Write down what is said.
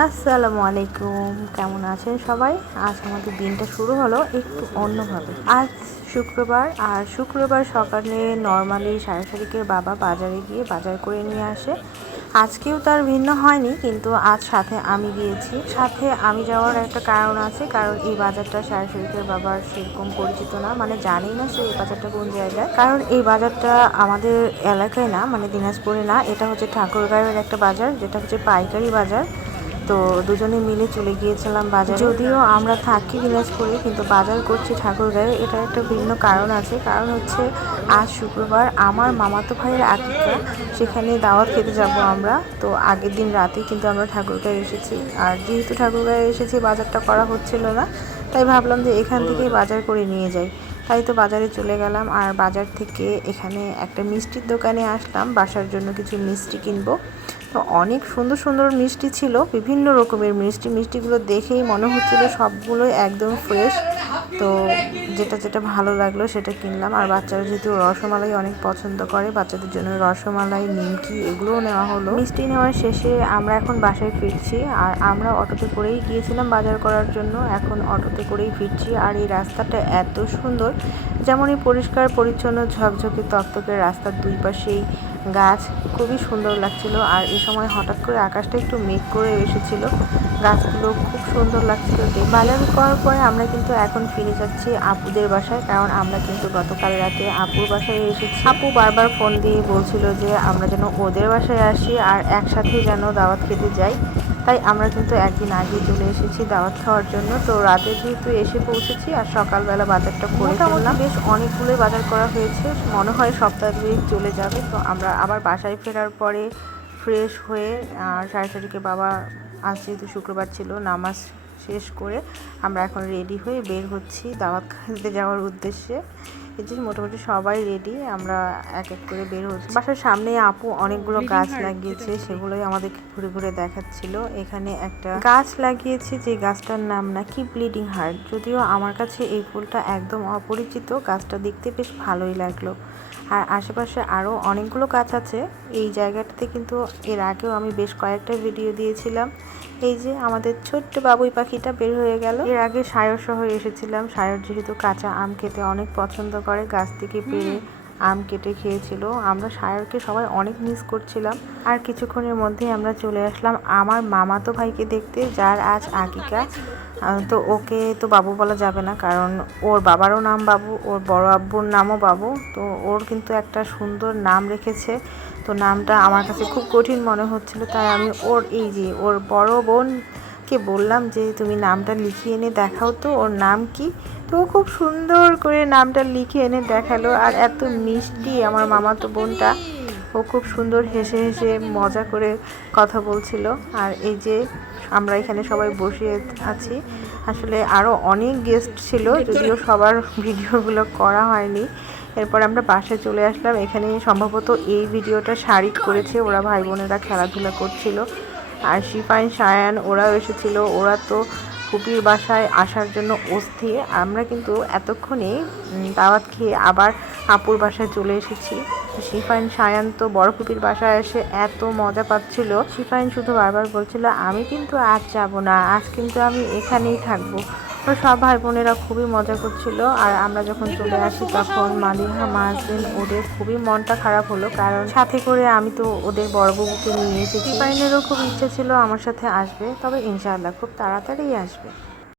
আসসালামু আলাইকুম, কেমন আছেন সবাই? আজ আমাদের দিনটা শুরু হলো একটু অন্যভাবে। আজ শুক্রবার, আর শুক্রবার সকালে নর্মালি সারা তারিখের বাবা বাজারে গিয়ে বাজার করে নিয়ে আসে। আজকেও তার ভিন্ন হয়নি, কিন্তু আজ সাথে আমি গিয়েছি। সাথে আমি যাওয়ার একটা কারণ আছে, কারণ এই বাজারটা সারা শরীফের বাবার সেরকম পরিচিত না, মানে জানি না সে এই বাজারটা কোন জায়গায়। কারণ এই বাজারটা আমাদের এলাকায় না, মানে দিনাজপুরে না, এটা হচ্ছে ঠাকুরগাঁওয়ের একটা বাজার, যেটা হচ্ছে পাইকারি বাজার। তো দুজনে মিলে চলে গিয়েছিলাম বাজারে। যদিও আমরা থাকি দিনাজপুরে, কিন্তু বাজার করছি ঠাকুরগাঁয়ে। এটা একটা ভিন্ন কারণ আছে, কারণ হচ্ছে আজ শুক্রবার আমার মামাতো ভাইয়ের আকিকা, সেখানে দাওয়াত খেতে যাব আমরা। তো আগের দিন রাতে কিন্তু আমরা ঠাকুরগাঁয়ে এসেছি, আর যেহেতু ঠাকুরগাঁয়ে এসেছি বাজারটা করা হচ্ছিল না, তাই ভাবলাম যে এখান থেকেই বাজার করে নিয়ে যাই। তাই তো বাজারে চলে গেলাম, আর বাজার থেকে এখানে একটা মিষ্টির দোকানে আসলাম বাসার জন্য কিছু মিষ্টি কিনবো। তো অনেক সুন্দর সুন্দর মিষ্টি ছিল, বিভিন্ন রকমের মিষ্টিগুলো দেখেই মনে হচ্ছিল সবগুলোই একদম ফ্রেশ। তো যেটা যেটা ভালো লাগলো সেটা কিনলাম। আর বাচ্চারা যেহেতু রসমালাই অনেক পছন্দ করে, বাচ্চাদের জন্য রসমালাই, নিমকি এগুলোও নেওয়া হলো। মিষ্টি নেওয়ার শেষে আমরা এখন বাসায় ফিরছি, আর আমরা অটোতে করেই গিয়েছিলাম বাজার করার জন্য, এখন অটোতে করেই ফিরছি। আর এই রাস্তাটা এত সুন্দর, যেমনই পরিষ্কার পরিচ্ছন্ন ঝকঝকে তকতকে, রাস্তার দুই পাশেই গাছ, খুবই সুন্দর লাগছিল। আর এই সময় হঠাৎ করে আকাশটা একটু মেঘ করে এসেছিল, গাছগুলো খুব সুন্দর লাগছিল। বাজার করার পরে আমরা কিন্তু এখন ফিরে যাচ্ছি আপুদের বাসায়, কারণ আমরা কিন্তু গতকাল রাতে আপুর বাসায় এসেছি। আপু বারবার ফোন দিয়ে বলছিল যে আমরা যেন ওদের বাসায় আসি আর একসাথে যেন দাওয়াত খেতে যাই। তাই আমরা কিন্তু একদিন আগে চলে এসেছি দাওয়াত খাওয়ার জন্য। তো রাতে যেহেতু এসে পৌঁছেছি, আর সকালবেলা বাজারটা করে ফেললাম। বেশ অনেকগুলোই বাজার করা হয়েছে, মনে হয় সপ্তাহ দুয়েক চলে যাবে। তো আমরা আবার বাসায় ফেরার পরে ফ্রেশ হয়ে, আর সাড়ে চারটে বাবা আজ যেহেতু শুক্রবার ছিল, নামাজ শেষ করে আমরা এখন রেডি হয়ে বের হচ্ছি দাওয়াত খেতে যাওয়ার উদ্দেশ্যে। এই যে মোটামুটি সবাই রেডি, আমরা এক এক করে বের হচ্ছি। বাসার সামনে আপু অনেকগুলো গাছ লাগিয়েছে, সেগুলোই আমাদেরকে ঘুরে ঘুরে দেখাচ্ছিল। এখানে একটা গাছ লাগিয়েছে, যে গাছটার নাম নাকি ব্লিডিং হার্ট। যদিও আমার কাছে এই ফুলটা একদম অপরিচিত, গাছটা দেখতে বেশ ভালোই লাগলো। আর আশেপাশে আরও অনেকগুলো গাছ আছে এই জায়গাটাতে, কিন্তু এর আগেও আমি বেশ কয়েকটা ভিডিও দিয়েছিলাম। এই যে আমাদের ছোট্ট বাবুই পাখিটা বের হয়ে গেল। এর আগে সায়র সহ এসেছিলাম, সায়র যেহেতু কাঁচা আম খেতে অনেক পছন্দ করে, গাছ থেকে পেড়ে আম কেটে খেয়েছিল। আমরা সায়রকে সবাই অনেক মিস করছিলাম। আর কিছুক্ষণের মধ্যেই আমরা চলে আসলাম আমার মামাতো ভাইকে দেখতে, যার আজ আকিকা। তো ওকে তো বাবু বলা যাবে না, কারণ ওর বাবারও নাম বাবু, ওর বড় আব্বুর নামও বাবু। তো ওর কিন্তু একটা সুন্দর নাম রেখেছে, তো নামটা আমার কাছে খুব কঠিন মনে হচ্ছিল। তাই আমি ওর বড় বোনকে বললাম যে তুমি নামটা লিখিয়ে এনে দেখাও তো, ওর নাম কি। তো ও খুব সুন্দর করে নামটা লিখে এনে দেখালো। আর এত মিষ্টি আমার মামাতো বোনটা, ও খুব সুন্দর হেসে হেসে মজা করে কথা বলছিল। আর এই যে আমরা এখানে সবাই বসে আছি, আসলে আরও অনেক গেস্ট ছিল, যদিও সবার ভিডিওগুলো করা হয়নি। এরপর আমরা বাসায় চলে আসলাম। এখানে সম্ভবত এই ভিডিওটা শারিক করেছে, ওরা ভাই বোনেরা খেলাধুলা করছিল। আর শিফাইন, সায়ান ওরাও এসেছিল, ওরা তো ফুপির বাসায় আসার জন্য অস্থির। আমরা কিন্তু এতক্ষণে দাওয়াত খেয়ে আবার আপুর বাসায় চলে এসেছি। শিফাইন, সায়ান তো বড় ফুপির বাসায় এসে এত মজা পাচ্ছিল। শিফাইন শুধু বারবার বলছিল আমি কিন্তু আজ যাব না, আজ কিন্তু আমি এখানেই থাকবো। তো সব ভাই বোনেরা খুবই মজা করছিল। আর আমরা যখন চলে আসি তখন মালিহা, মাহসিন ওদের খুবই মনটা খারাপ হলো, কারণ সাথে করে আমি তো ওদের বড় বাবুকে নিয়ে এসেছি। শিফাইনেরও খুব ইচ্ছে ছিল আমার সাথে আসবে, তবে ইনশাআল্লাহ খুব তাড়াতাড়ি আসবে।